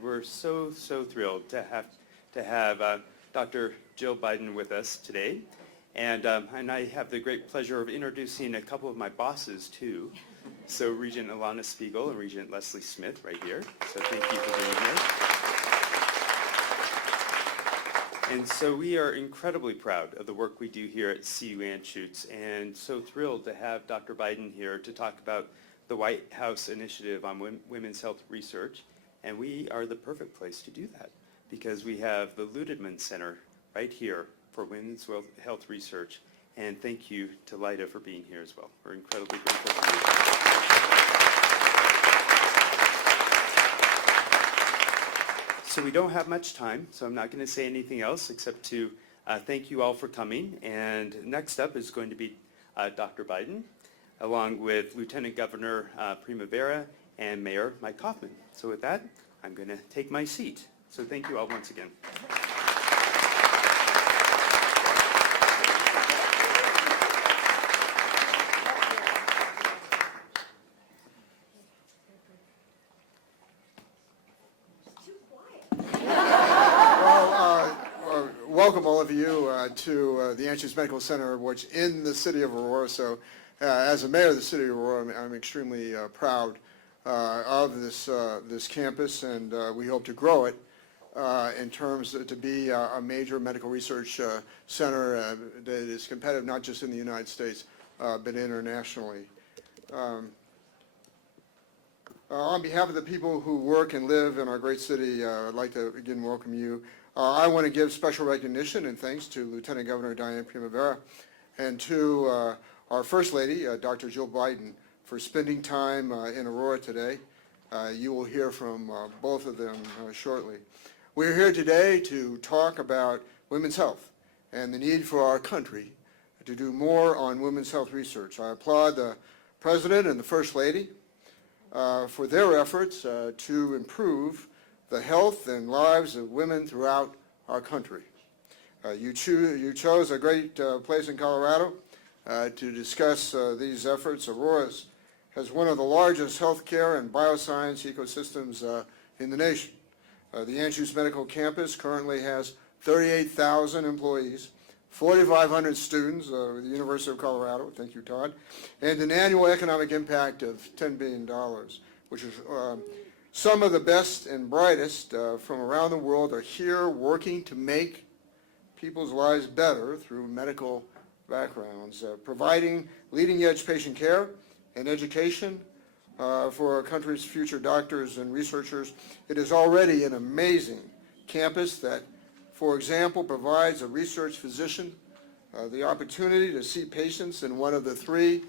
and we're so thrilled to have Dr. Jill Biden with us today. And I have the great pleasure of introducing a couple of my bosses too. So Regent Alana Spiegel and Regent Leslie Smith right here. So thank you for being here. And so we are incredibly proud of the work we do here at CU Anschutz, and so thrilled to have Dr. Biden here to talk about the White House initiative on women's health research. And we are the perfect place to do that because we have the Ludeman Center right here for women's health research. And thank you to Lyda for being here as well. We're incredibly grateful for you. So we don't have much time, so I'm not going to say anything else except to thank you all for coming. And next up is going to be Dr. Biden, along with Lieutenant Governor Primavera and Mayor Mike Hoffman. So with that, I'm going to take my seat. So thank you all once again. Welcome all of you to the Anschutz Medical Center, which in the city of Aurora. So as a mayor of the city of Aurora, I'm extremely proud of this campus, and we hope to grow it in terms to be a major medical research center that is competitive not just in the United States but internationally. On behalf of the people who work and live in our great city, I'd like to again welcome you. I want to give special recognition and thanks to Lieutenant Governor Diane Primavera and to our First Lady, Dr. Jill Biden, for spending time in Aurora today. You will hear from both of them shortly. We're here today to talk about women's health and the need for our country to do more on women's health research. I applaud the President and the First Lady for their efforts to improve the health and lives of women throughout our country. You chose a great place in Colorado to discuss these efforts. Aurora has one of the largest healthcare and bioscience ecosystems in the nation. The Anschutz Medical Campus currently has 38,000 employees, 4,500 students at the University of Colorado, thank you, Todd, and an annual economic impact of $10 billion, which is some of the best and brightest from around the world are here working to make people's lives better through medical backgrounds, providing leading-edge patient care and education for our country's future doctors and researchers. It is already an amazing campus that, for example, provides a research physician the opportunity to see patients in one of the three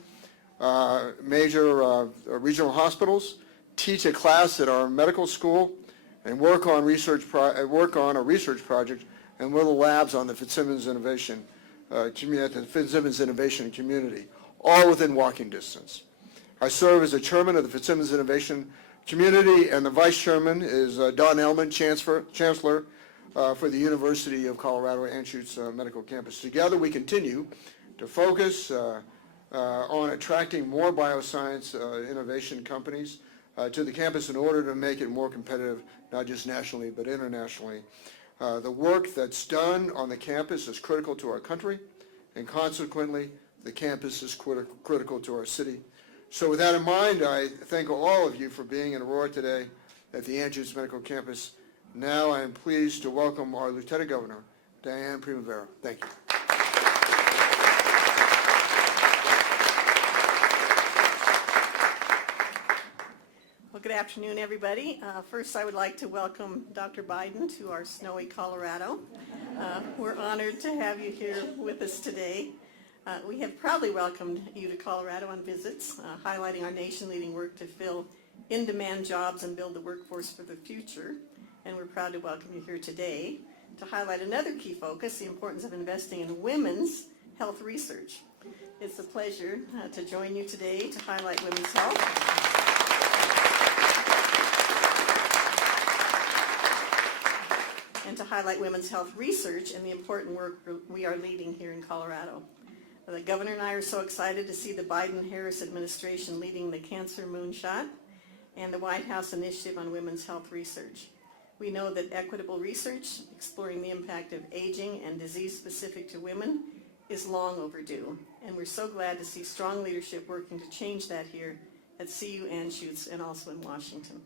major regional hospitals, teach a class at our medical school, and work on a research project and one of the labs on the Fitzsimmons Innovation Community, all within walking distance. I serve as the chairman of the Fitzsimmons Innovation Community, and the vice chairman is Don Ellman, chancellor for the University of Colorado Anschutz Medical Campus. Together we continue to focus on attracting more bioscience innovation companies to the campus in order to make it more competitive, not just nationally, but internationally. The work that's done on the campus is critical to our country, and consequently, the campus is critical to our city. So with that in mind, I thank all of you for being in Aurora today at the Anschutz Medical Campus. Now I am pleased to welcome our Lieutenant Governor, Diane Primavera. Thank you. Well, good afternoon, everybody. First, I would like to welcome Dr. Biden to our snowy Colorado. We're honored to have you here with us today. We have proudly welcomed you to Colorado on visits, highlighting our nation-leading work to fill in-demand jobs and build the workforce for the future. And we're proud to welcome you here today to highlight another key focus, the importance of investing in women's health research. It's a pleasure to join you today to highlight women's health. And to highlight women's health research and the important work we are leading here in Colorado. The governor and I are so excited to see the Biden-Harris administration leading the Cancer Moonshot and the White House Initiative on Women's Health Research. We know that equitable research exploring the impact of aging and disease specific to women is long overdue, and we're so glad to see strong leadership working to change that here at CU Anschutz and also in Washington.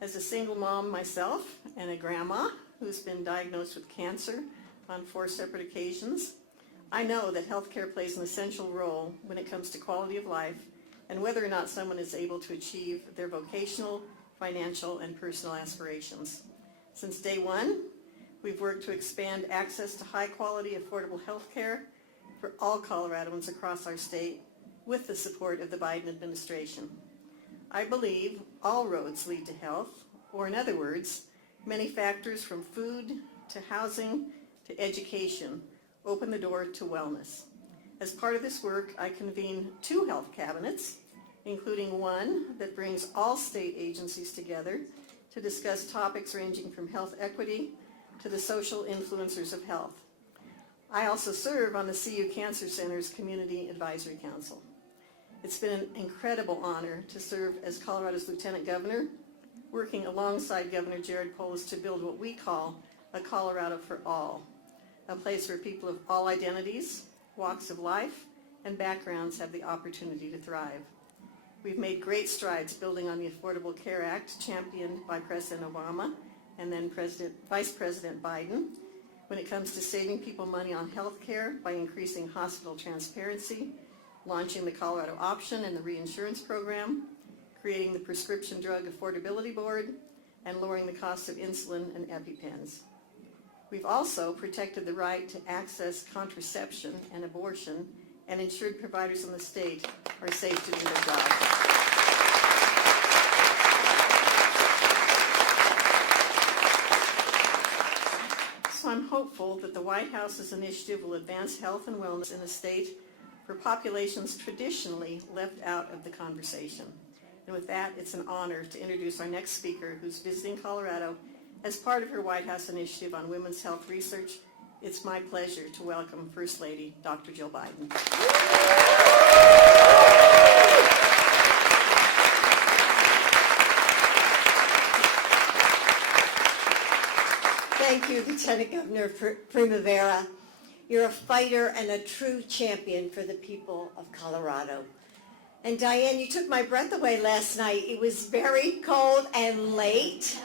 As a single mom myself and a grandma who's been diagnosed with cancer on 4 separate occasions, I know that healthcare plays an essential role when it comes to quality of life and whether or not someone is able to achieve their vocational, financial, and personal aspirations. Since day one, we've worked to expand access to high-quality, affordable health care for all Coloradoans across our state with the support of the Biden administration. I believe all roads lead to health, or in other words, many factors from food to housing to education open the door to wellness. As part of this work, I convene 2 health cabinets, including one that brings all state agencies together to discuss topics ranging from health equity to the social influencers of health. I also serve on the CU Cancer Center's Community Advisory Council. It's been an incredible honor to serve as Colorado's Lieutenant Governor, working alongside Governor Jared Polis to build what we call a Colorado for all, a place where people of all identities, walks of life, and backgrounds have the opportunity to thrive. We've made great strides building on the Affordable Care Act championed by President Obama and then Vice President Biden when it comes to saving people money on health care by increasing hospital transparency, launching the Colorado Option and the reinsurance program, creating the Prescription Drug Affordability Board, and lowering the cost of insulin and EpiPens. We've also protected the right to access contraception and abortion and ensured providers in the state are safe to do their job. So I'm hopeful that the White House's initiative will advance health and wellness in a state for populations traditionally left out of the conversation. And with that, it's an honor to introduce our next speaker who's visiting Colorado as part of her White House initiative on women's health research. It's my pleasure to welcome First Lady Dr. Jill Biden. Thank you, Lieutenant Governor Primavera. You're a fighter and a true champion for the people of Colorado. And Diane, you took my breath away last night. It was very cold and late,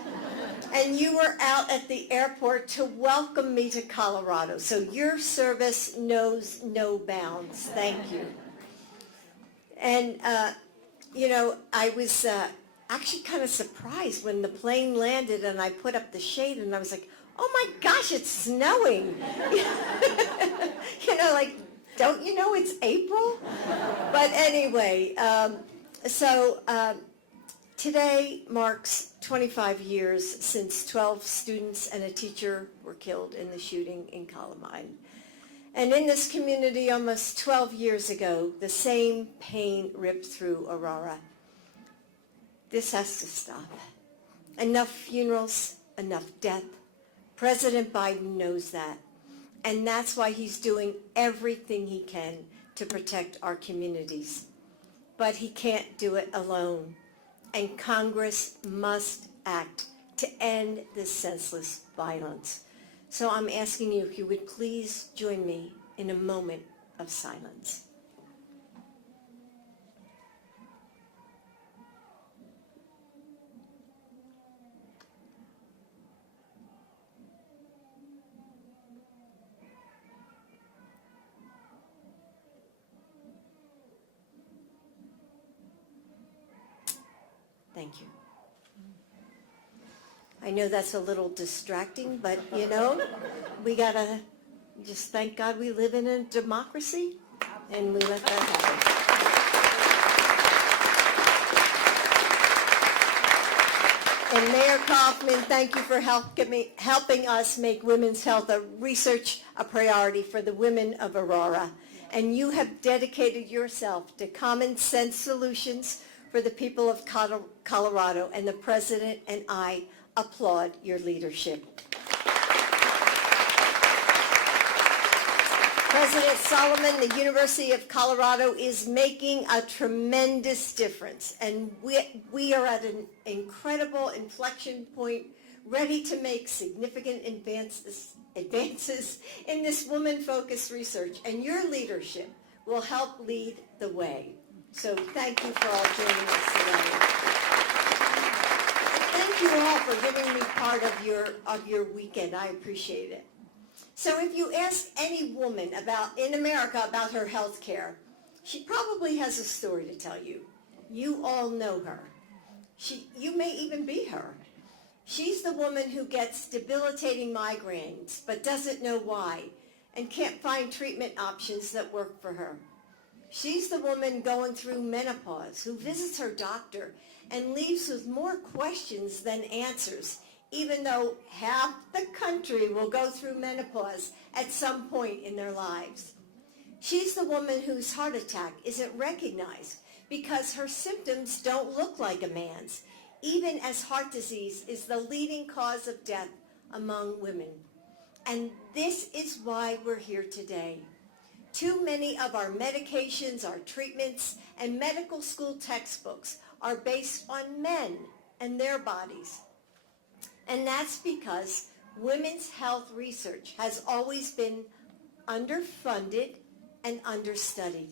and you were out at the airport to welcome me to Colorado. So your service knows no bounds. Thank you. And, I was actually kind of surprised when the plane landed and I put up the shade and I was like, oh my gosh, it's snowing. Don't you know it's April? But anyway, today marks 25 years since 12 students and a teacher were killed in the shooting in Columbine. And in this community almost 12 years ago, the same pain ripped through Aurora. This has to stop. Enough funerals, enough death. President Biden knows that. And that's why he's doing everything he can to protect our communities. But he can't do it alone. And Congress must act to end this senseless violence. So I'm asking you if you would please join me in a moment of silence. Thank you. I know that's a little distracting, but we gotta just thank God we live in a democracy and we let that happen. And Mayor Kaufman, thank you for helping us make women's health research a priority for the women of Aurora. And you have dedicated yourself to common sense solutions for the people of Colorado, and the President and I applaud your leadership. President Solomon, the University of Colorado is making a tremendous difference, and we are at an incredible inflection point ready to make significant advances in this woman-focused research, and your leadership will help lead the way. So thank you for all joining us today. Thank you all for giving me part of your weekend. I appreciate it. So if you ask any woman in America about her health care, she probably has a story to tell you. You all know her. You may even be her. She's the woman who gets debilitating migraines but doesn't know why and can't find treatment options that work for her. She's the woman going through menopause who visits her doctor and leaves with more questions than answers, even though half the country will go through menopause at some point in their lives. She's the woman whose heart attack isn't recognized because her symptoms don't look like a man's, even as heart disease is the leading cause of death among women. And this is why we're here today. Too many of our medications, our treatments, and medical school textbooks are based on men and their bodies. And that's because women's health research has always been underfunded and understudied.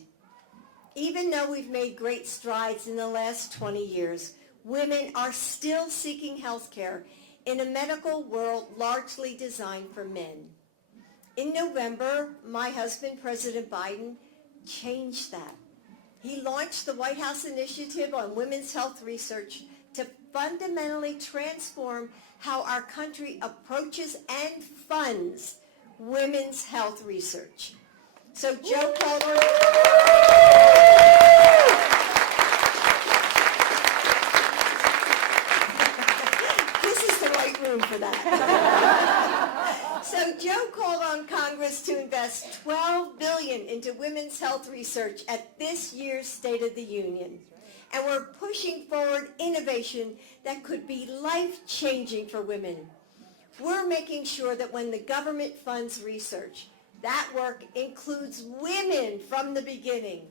Even though we've made great strides in the last 20 years, women are still seeking health care in a medical world largely designed for men. In November, my husband, President Biden, changed that. He launched the White House Initiative on Women's Health Research to fundamentally transform how our country approaches and funds women's health research. So Joe Culver, this is the right room for that. So Joe called on Congress to invest $12 billion into women's health research at this year's State of the Union. And we're pushing forward innovation that could be life-changing for women. We're making sure that when the government funds research, that work includes women from the beginning.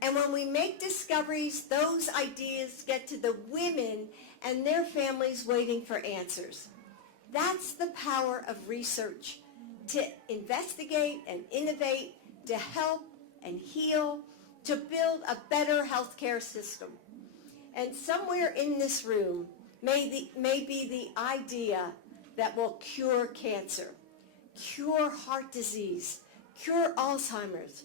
And when we make discoveries, those ideas get to the women and their families waiting for answers. That's the power of research, to investigate and innovate, to help and heal, to build a better healthcare system. And somewhere in this room may be the idea that will cure cancer, cure heart disease, cure Alzheimer's,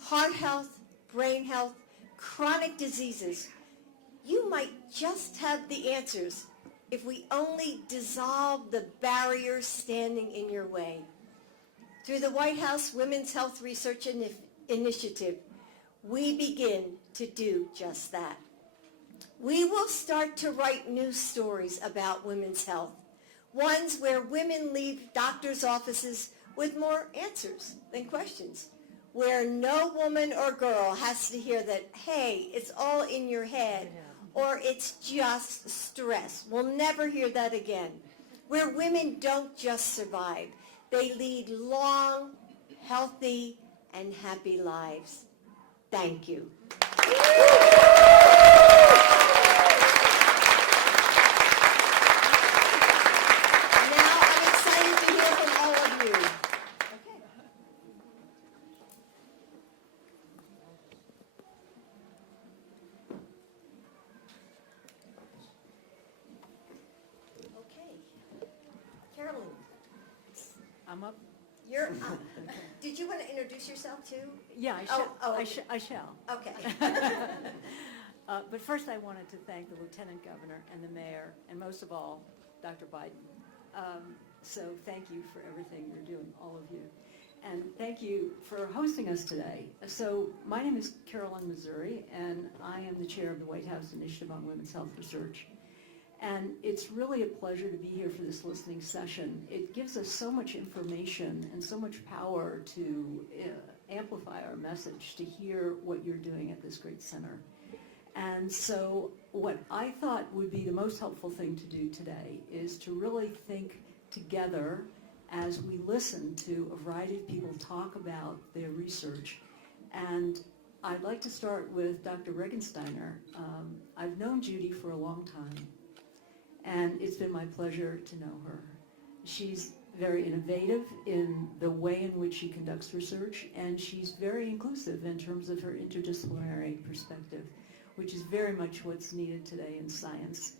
heart health, brain health, chronic diseases. You might just have the answers if we only dissolve the barriers standing in your way. Through the White House Women's Health Research Initiative, we begin to do just that. We will start to write new stories about women's health, ones where women leave doctors' offices with more answers than questions, where no woman or girl has to hear that, hey, it's all in your head, or it's just stress. We'll never hear that again. Where women don't just survive, they lead long, healthy, and happy lives. Thank you. I'm up. You're up. Did you want to introduce yourself too? Yeah, I shall. Okay. But first I wanted to thank the Lieutenant Governor and the Mayor, and most of all, Dr. Biden. So thank you for everything you're doing, all of you. And thank you for hosting us today. So my name is Carolyn Missouri, and I am the chair of the White House Initiative on Women's Health Research. And it's really a pleasure to be here for this listening session. It gives us so much information and so much power to amplify our message, to hear what you're doing at this great center. And so what I thought would be the most helpful thing to do today is to really think together as we listen to a variety of people talk about their research. And I'd like to start with Dr. Regensteiner. I've known Judy for a long time. and it's been my pleasure to know her. She's very innovative in the way in which she conducts research, and she's very inclusive in terms of her interdisciplinary perspective, which is very much what's needed today in science.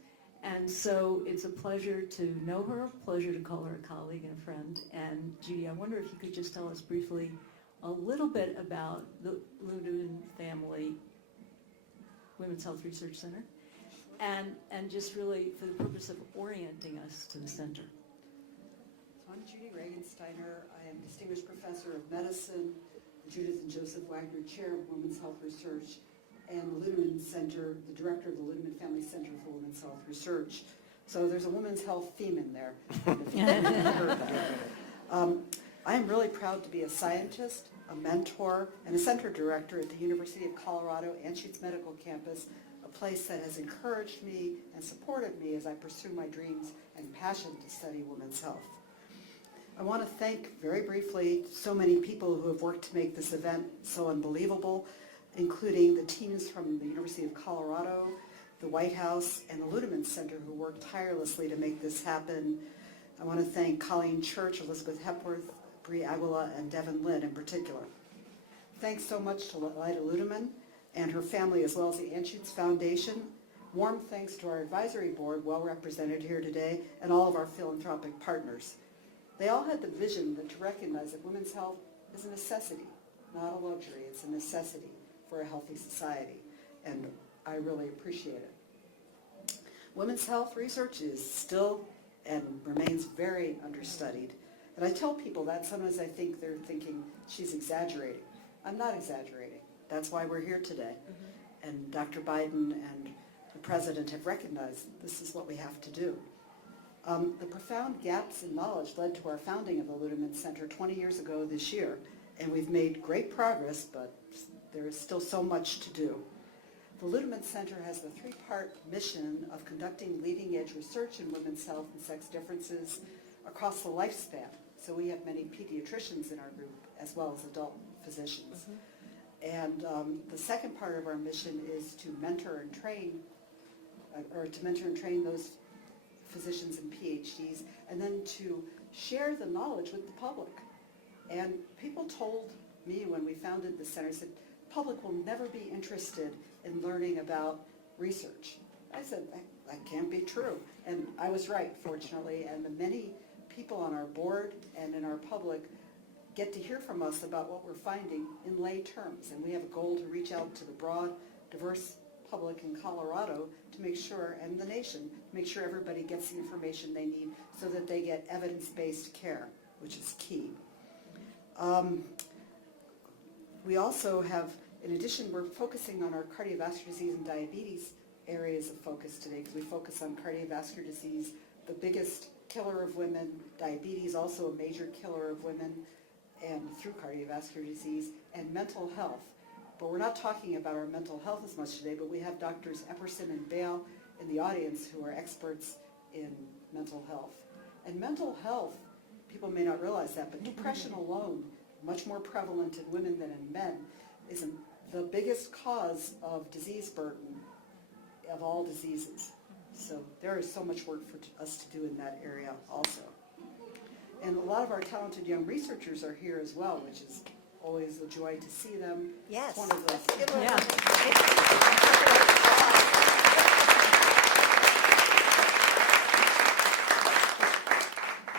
And so it's a pleasure to know her, pleasure to call her a colleague and a friend. And Judy, I wonder if you could just tell us briefly a little bit about the Ludeman Family Women's Health Research Center, and just really for the purpose of orienting us to the center. So I'm Judy Regensteiner. I am Distinguished Professor of Medicine, the Judith and Joseph Wagner Chair of Women's Health Research, and the Ludeman Center, the Director of the Ludeman Family Center for Women's Health Research. So there's a women's health theme in there. I am really proud to be a scientist, a mentor, and a center director at the University of Colorado Anschutz Medical Campus, a place that has encouraged me and supported me as I pursue my dreams and passion to study women's health. I want to thank very briefly so many people who have worked to make this event so unbelievable, including the teams from the University of Colorado, the White House, and the Ludeman Center who worked tirelessly to make this happen. I want to thank Colleen Church, Elizabeth Hepworth, Bree Aguila, and Devin Lynn in particular. Thanks so much to Lida Ludeman and her family, as well as the Anschutz Foundation. Warm thanks to our advisory board, well represented here today, and all of our philanthropic partners. They all had the vision to recognize that women's health is a necessity, not a luxury. It's a necessity for a healthy society, and I really appreciate it. Women's health research is still and remains very understudied. And I tell people that sometimes I think they're thinking she's exaggerating. I'm not exaggerating. That's why we're here today. And Dr. Biden and the President have recognized this is what we have to do. The profound gaps in knowledge led to our founding of the Ludeman Center 20 years ago this year, and we've made great progress, but there is still so much to do. The Ludeman Center has the three-part mission of conducting leading-edge research in women's health and sex differences across the lifespan. So we have many pediatricians in our group as well as adult physicians. And the second part of our mission is to mentor and train, those physicians and PhDs, and then to share the knowledge with the public. And people told me when we founded the center, said, the public will never be interested in learning about research. I said, that can't be true. And I was right, fortunately, and the many people on our board and in our public get to hear from us about what we're finding in lay terms. And we have a goal to reach out to the broad, diverse public in Colorado to make sure, and the nation, to make sure everybody gets the information they need so that they get evidence-based care, which is key. We also have, in addition, we're focusing on our cardiovascular disease and diabetes areas of focus today, because we focus on cardiovascular disease, the biggest killer of women, diabetes also a major killer of women, and through cardiovascular disease, and mental health. But we're not talking about our mental health as much today, but we have Doctors Epperson and Bale in the audience who are experts in mental health. And mental health, people may not realize that, but depression alone, much more prevalent in women than in men, is the biggest cause of disease burden of all diseases. So there is so much work for us to do in that area also. And a lot of our talented young researchers are here as well, which is always a joy to see them. Yes. It's one of the, That's a good one. Yeah.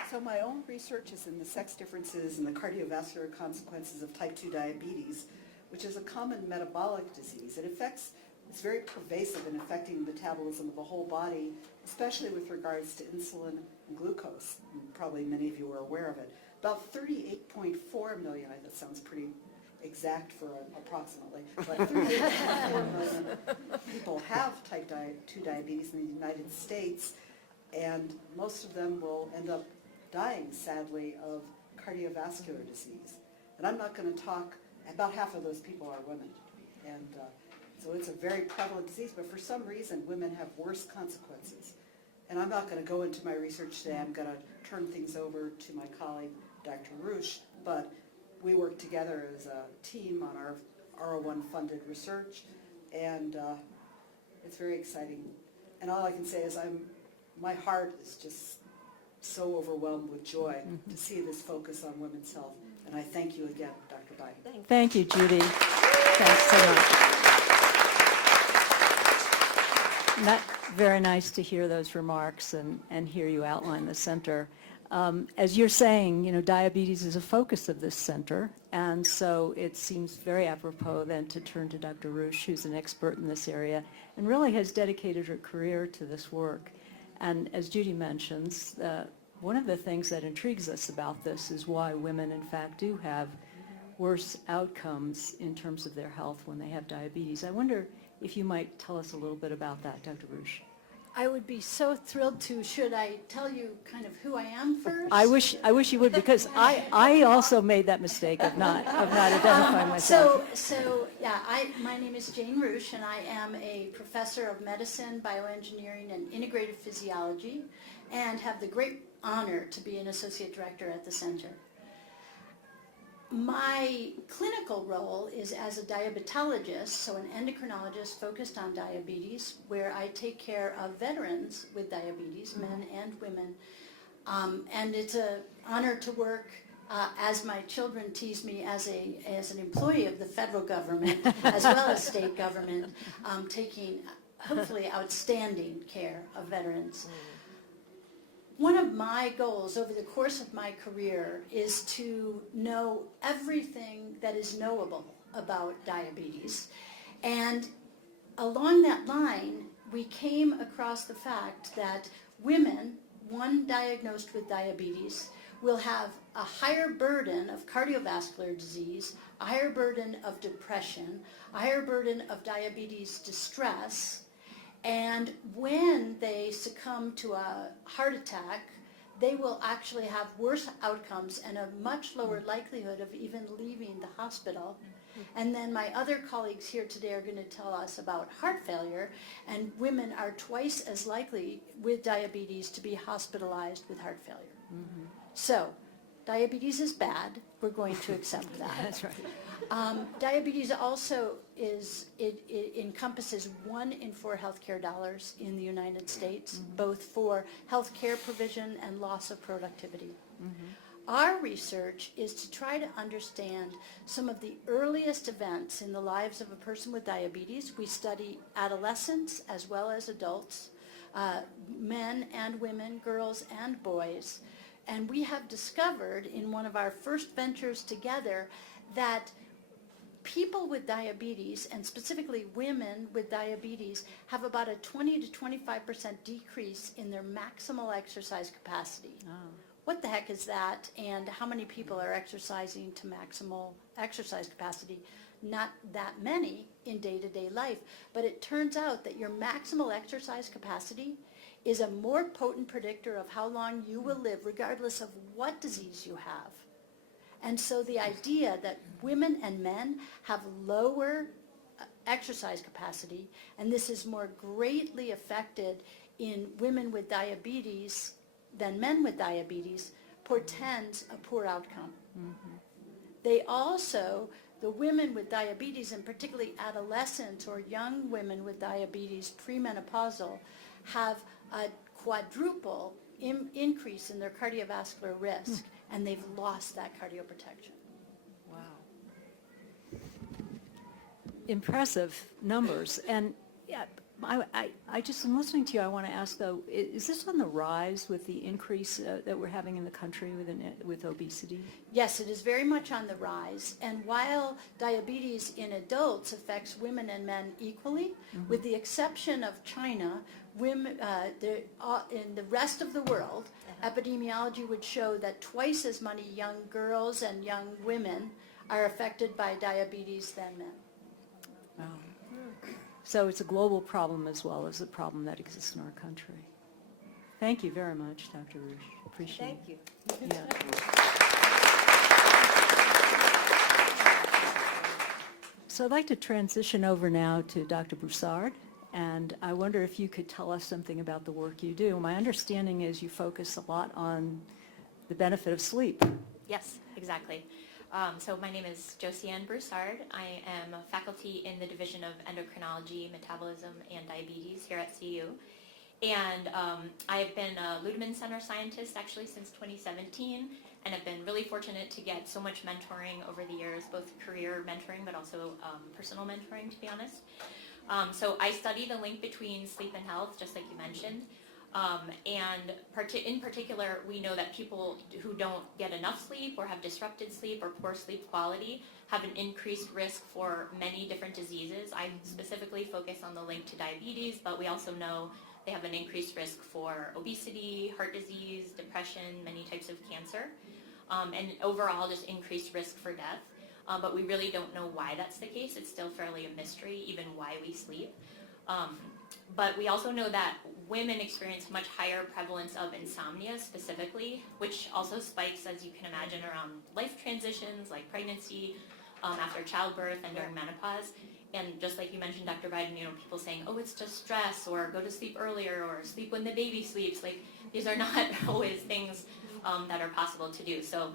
So my own research is in the sex differences and the cardiovascular consequences of type 2 diabetes, which is a common metabolic disease. It's very pervasive in affecting the metabolism of the whole body, especially with regards to insulin and glucose. And probably many of you are aware of it. About 38.4 million, that sounds pretty exact for approximately, but 38.4 million people have type 2 diabetes in the United States, and most of them will end up dying, sadly, of cardiovascular disease. And I'm not going to talk, about half of those people are women. And so it's a very prevalent disease, but for some reason, women have worse consequences. And I'm not going to go into my research today. I'm going to turn things over to my colleague, Dr. Rush, but we work together as a team on our R01-funded research, and it's very exciting. And all I can say is I'm my heart is just so overwhelmed with joy to see this focus on women's health. And I thank you again, Dr. Biden. Thank you, Judy. Thanks so much. Very nice to hear those remarks and hear you outline the center. As you're saying, diabetes is a focus of this center, and so it seems very apropos then to turn to Dr. Rush, who's an expert in this area and really has dedicated her career to this work. And as Judy mentions, one of the things that intrigues us about this is why women, in fact, do have worse outcomes in terms of their health when they have diabetes. I wonder if you might tell us a little bit about that, Dr. Rush. I would be so thrilled to. Should I tell you kind of who I am first? I wish you would, because I also made that mistake of not identifying myself. My name is Jane Rush, and I am a professor of medicine, bioengineering, and integrative physiology, and have the great honor to be an associate director at the center. My clinical role is as a diabetologist, so an endocrinologist focused on diabetes, where I take care of veterans with diabetes, men and women. And it's an honor to work, as my children tease me, as an employee of the federal government, as well as state government, taking hopefully outstanding care of veterans. One of my goals over the course of my career is to know everything that is knowable about diabetes. And along that line, we came across the fact that women, one diagnosed with diabetes, will have a higher burden of cardiovascular disease, a higher burden of depression, a higher burden of diabetes distress. And when they succumb to a heart attack, they will actually have worse outcomes and a much lower likelihood of even leaving the hospital. And then my other colleagues here today are going to tell us about heart failure, and women are twice as likely with diabetes to be hospitalized with heart failure. Mm-hmm. So, diabetes is bad. We're going to accept that. That's right. Diabetes also it encompasses 1 in 4 healthcare dollars in the United States, both for healthcare provision and loss of productivity. Our research is to try to understand some of the earliest events in the lives of a person with diabetes. We study adolescents as well as adults, men and women, girls and boys. And we have discovered in one of our first ventures together that people with diabetes, and specifically women with diabetes, have about a 20 to 25% decrease in their maximal exercise capacity. Oh. What the heck is that, and how many people are exercising to maximal exercise capacity? Not that many in day-to-day life, but it turns out that your maximal exercise capacity is a more potent predictor of how long you will live, regardless of what disease you have. And so the idea that women and men have lower exercise capacity, and this is more greatly affected in women with diabetes than men with diabetes, portends a poor outcome. Mm-hmm. They also, the women with diabetes, and particularly adolescents or young women with diabetes, premenopausal, have a quadruple increase in their cardiovascular risk, and they've lost that cardioprotection. Wow. Impressive numbers. And yeah, I just, in listening to you, I want to ask though, is this on the rise with the increase that we're having in the country with obesity? Yes, it is very much on the rise. And while diabetes in adults affects women and men equally, with the exception of China, women, in the rest of the world, epidemiology would show that twice as many young girls and young women are affected by diabetes than men. Wow. So it's a global problem as well as a problem that exists in our country. Thank you very much, Dr. Rush. Appreciate it. Thank you. Yeah. So I'd like to transition over now to Dr. Broussard, and I wonder if you could tell us something about the work you do. My understanding is you focus a lot on the benefit of sleep. Yes, exactly. So my name is Josiane Broussard. I am a faculty in the Division of Endocrinology, Metabolism, and Diabetes here at CU. And I've been a Ludeman Center scientist actually since 2017, and have been really fortunate to get so much mentoring over the years, both career mentoring but also personal mentoring, to be honest. So I study the link between sleep and health, just like you mentioned. And in particular, we know that people who don't get enough sleep or have disrupted sleep or poor sleep quality have an increased risk for many different diseases. I specifically focus on the link to diabetes, but we also know they have an increased risk for obesity, heart disease, depression, many types of cancer, and overall just increased risk for death. But we really don't know why that's the case. It's still fairly a mystery, even why we sleep. But we also know that women experience much higher prevalence of insomnia specifically, which also spikes, as you can imagine, around life transitions like pregnancy, after childbirth, and during menopause. And just like you mentioned, Dr. Biden, people saying, oh, it's just stress, or go to sleep earlier, or sleep when the baby sleeps. Like, these are not always things that are possible to do. So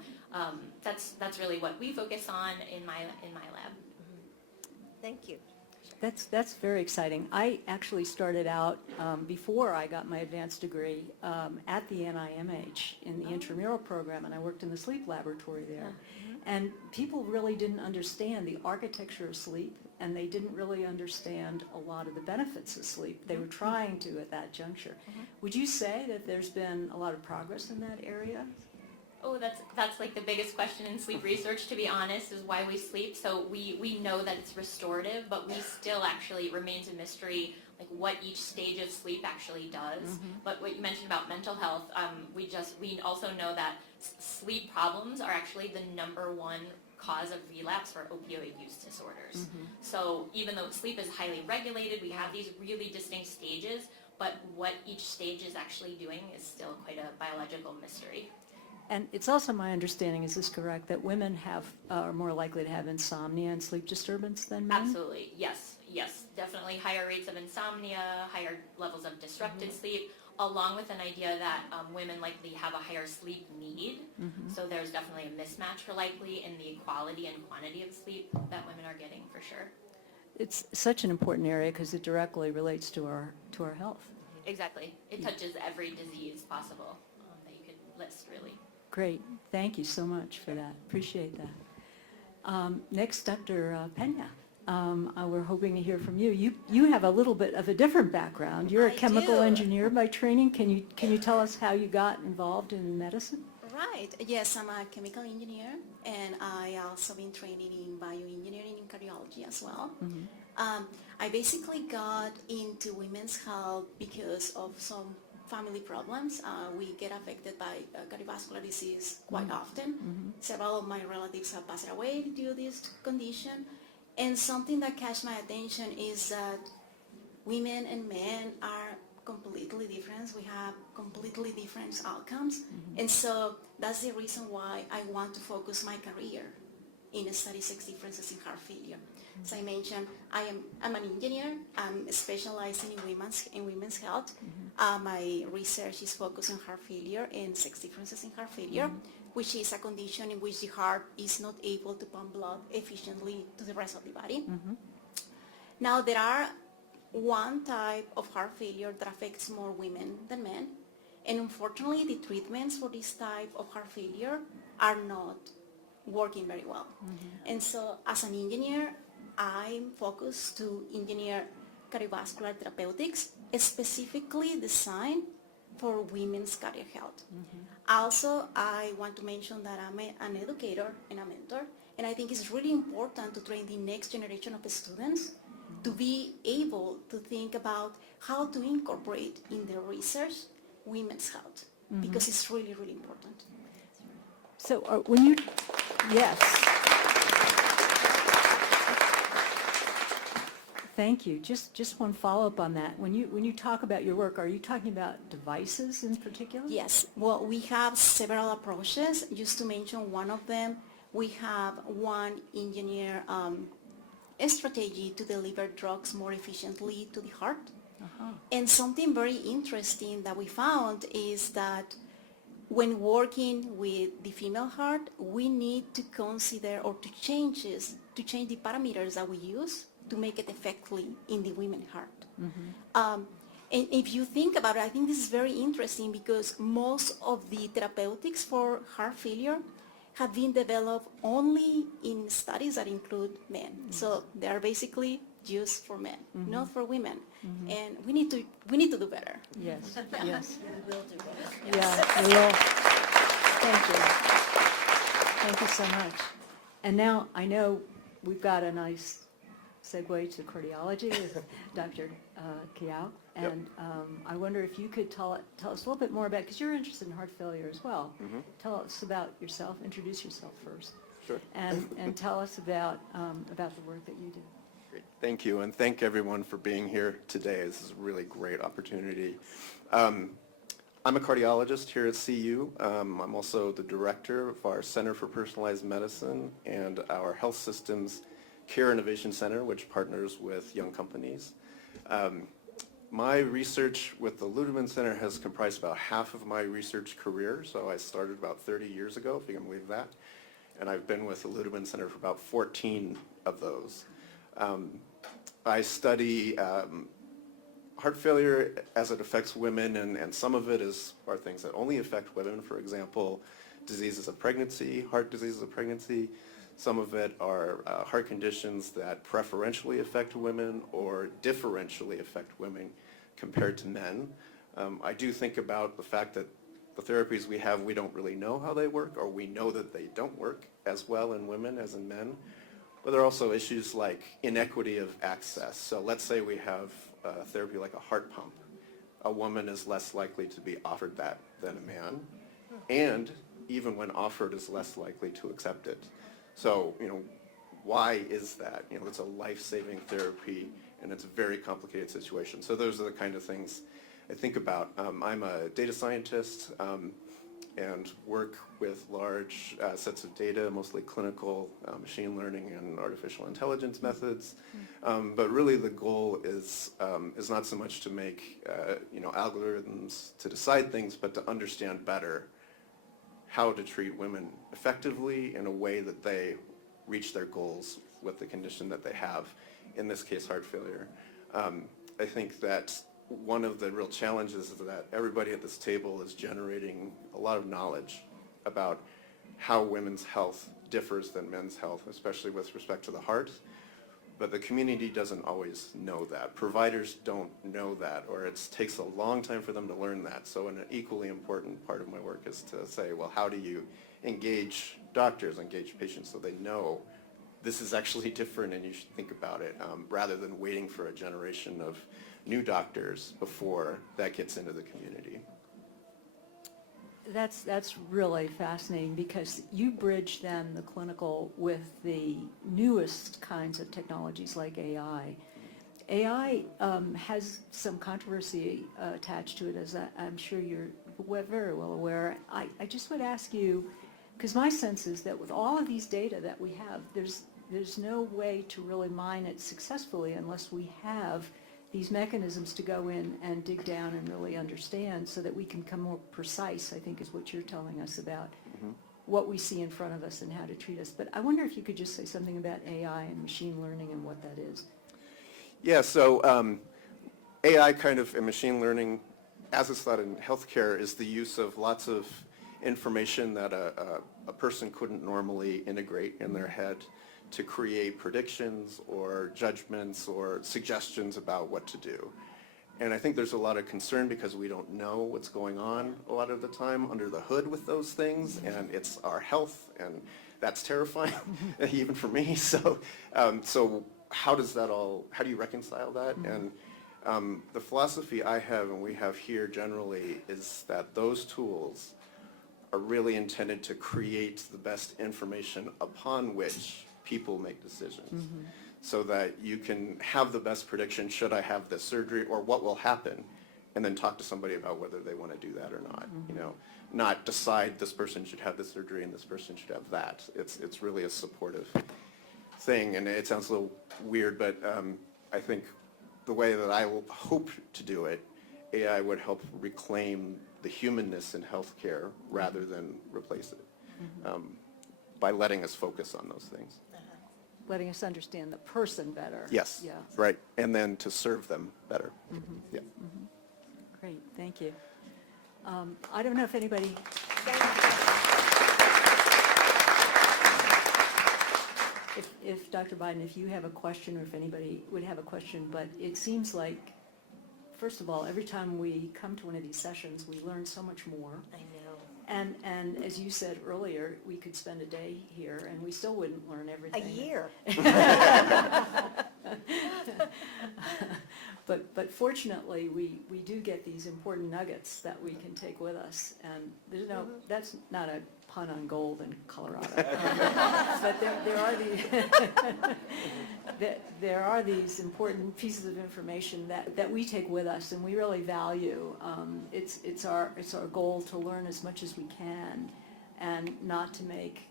that's really what we focus on in my lab. Thank you. That's very exciting. I actually started out, before I got my advanced degree, at the NIMH in the intramural program, and I worked in the sleep laboratory there. And people really didn't understand the architecture of sleep, and they didn't really understand a lot of the benefits of sleep. They were trying to at that juncture. Would you say that there's been a lot of progress in that area? Oh, that's like the biggest question in sleep research, to be honest, is why we sleep. So we know that it's restorative, but we still actually remains a mystery, like what each stage of sleep actually does. But what you mentioned about mental health, we also know that sleep problems are actually the #1 cause of relapse for opioid use disorders. So even though sleep is highly regulated, we have these really distinct stages, but what each stage is actually doing is still quite a biological mystery. And it's also my understanding, is this correct, that women are more likely to have insomnia and sleep disturbance than men? Absolutely, yes, definitely higher rates of insomnia, higher levels of disrupted sleep, along with an idea that women likely have a higher sleep need. So there's definitely a mismatch likely in the quality and quantity of sleep that women are getting, for sure. It's such an important area because it directly relates to our health. Exactly, it touches every disease possible that you could list, really. Great. Thank you so much for that. Appreciate that. Next, Dr. Pena. We're hoping to hear from you. You have a little bit of a different background. You're a chemical engineer by training. Can you tell us how you got involved in medicine? Right. Yes, I'm a chemical engineer, and I also been training in bioengineering and cardiology as well. I basically got into women's health because of some family problems. We get affected by cardiovascular disease quite often. Several of my relatives have passed away due to this condition. And something that catch my attention is that women and men are completely different. We have completely different outcomes. And so that's the reason why I want to focus my career in study sex differences in heart failure. As I mentioned, I'm an engineer. I'm specializing in women's health. My research is focused on heart failure and sex differences in heart failure, which is a condition in which the heart is not able to pump blood efficiently to the rest of the body. Now, there are one type of heart failure that affects more women than men, and unfortunately, the treatments for this type of heart failure are not working very well. And so, as an engineer, I'm focused to engineer cardiovascular therapeutics, specifically designed for women's cardiac health. Also, I want to mention that I'm an educator and a mentor, and I think it's really important to train the next generation of students to be able to think about how to incorporate in their research women's health, because it's really, really important. So yes. Thank you. Just one follow-up on that. When you talk about your work, are you talking about devices in particular? Yes. Well, we have several approaches. Just to mention one of them, we have one engineer strategy to deliver drugs more efficiently to the heart. And something very interesting that we found is that when working with the female heart, we need to consider or to change the parameters that we use to make it effectively in the women's heart. And if you think about it, I think this is very interesting because most of the therapeutics for heart failure have been developed only in studies that include men. So they are basically used for men, not for women. And we need to do better. Yes, yes. We will do better. Yeah, we will. Thank you. Thank you so much. And now I know we've got a nice segue to cardiology with Dr. Kiao. And I wonder if you could tell us a little bit more about, because you're interested in heart failure as well. Tell us about yourself. Introduce yourself first. Sure. And tell us about the work that you do. Great. Thank you, and thank everyone for being here today. This is a really great opportunity. I'm a cardiologist here at CU. I'm also the director of our Center for Personalized Medicine and our Health Systems Care Innovation Center, which partners with young companies. My research with the Ludeman Center has comprised about half of my research career, so I started about 30 years ago, if you can believe that, and I've been with the Ludeman Center for about 14 of those. I study heart failure as it affects women, and some of it are things that only affect women, for example, diseases of pregnancy, heart diseases of pregnancy. Some of it are heart conditions that preferentially affect women or differentially affect women compared to men. I do think about the fact that the therapies we have, we don't really know how they work, or we know that they don't work as well in women as in men. But there are also issues like inequity of access. So let's say we have a therapy like a heart pump. A woman is less likely to be offered that than a man, and even when offered is less likely to accept it. So, why is that? It's a life-saving therapy, and it's a very complicated situation. So those are the kind of things I think about. I'm a data scientist and work with large sets of data, mostly clinical machine learning and artificial intelligence methods. But really the goal is not so much to make algorithms to decide things, but to understand better how to treat women effectively in a way that they reach their goals with the condition that they have, in this case heart failure. I think that one of the real challenges is that everybody at this table is generating a lot of knowledge about how women's health differs than men's health, especially with respect to the heart. But the community doesn't always know that. Providers don't know that, or it takes a long time for them to learn that. So an equally important part of my work is to say, well, how do you engage doctors, engage patients so they know this is actually different and you should think about it, rather than waiting for a generation of new doctors before that gets into the community. That's really fascinating because you bridge then the clinical with the newest kinds of technologies like AI. AI has some controversy attached to it, as I'm sure you're very well aware. I just would ask you, because my sense is that with all of these data that we have, there's no way to really mine it successfully unless we have these mechanisms to go in and dig down and really understand so that we can become more precise, I think is what you're telling us about what we see in front of us and how to treat us. But I wonder if you could just say something about AI and machine learning and what that is. Yeah, so AI and machine learning, as it's thought in healthcare, is the use of lots of information that a person couldn't normally integrate in their head to create predictions or judgments or suggestions about what to do. And I think there's a lot of concern because we don't know what's going on a lot of the time under the hood with those things, and it's our health, and that's terrifying, even for me. So how do you reconcile that? And the philosophy I have and we have here generally is that those tools are really intended to create the best information upon which people make decisions, so that you can have the best prediction, should I have this surgery, or what will happen, and then talk to somebody about whether they want to do that or not. Not decide this person should have this surgery and this person should have that. It's really a supportive thing, and it sounds a little weird, but I think the way that I will hope to do it, AI would help reclaim the humanness in healthcare rather than replace it, by letting us focus on those things. Letting us understand the person better. Yes, Yeah. right, and then to serve them better. Yeah. Great, thank you. I don't know if anybody, if Dr. Biden, if you have a question or if anybody would have a question, but it seems like, first of all, every time we come to one of these sessions, we learn so much more. I know. And as you said earlier, we could spend a day here and we still wouldn't learn A everything. year. But fortunately, we do get these important nuggets that we can take with us. And there's no, that's not a pun on gold in Colorado. But there are these important pieces of information that we take with us and we really value. It's our goal to learn as much as we can and not to make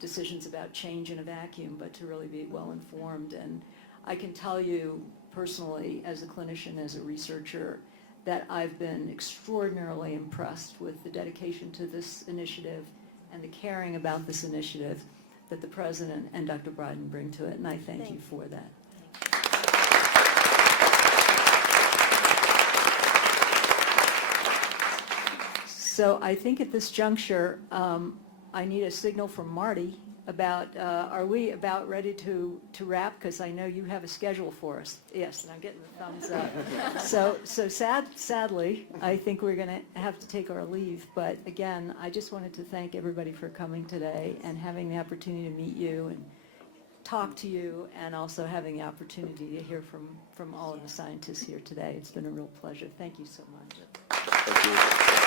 decisions about change in a vacuum, but to really be well informed. And I can tell you personally, as a clinician, as a researcher, that I've been extraordinarily impressed with the dedication to this initiative and the caring about this initiative that the President and Dr. Biden bring to it, and I thank you for that. So I think at this juncture, I need a signal from Marty about, are we about ready to wrap? Because I know you have a schedule for us. Yes, and I'm getting the thumbs up. So sadly, I think we're going to have to take our leave. But again, I just wanted to thank everybody for coming today and having the opportunity to meet you and talk to you, and also having the opportunity to hear from all of the scientists here today. It's been a real pleasure. Thank you so much. Thank you.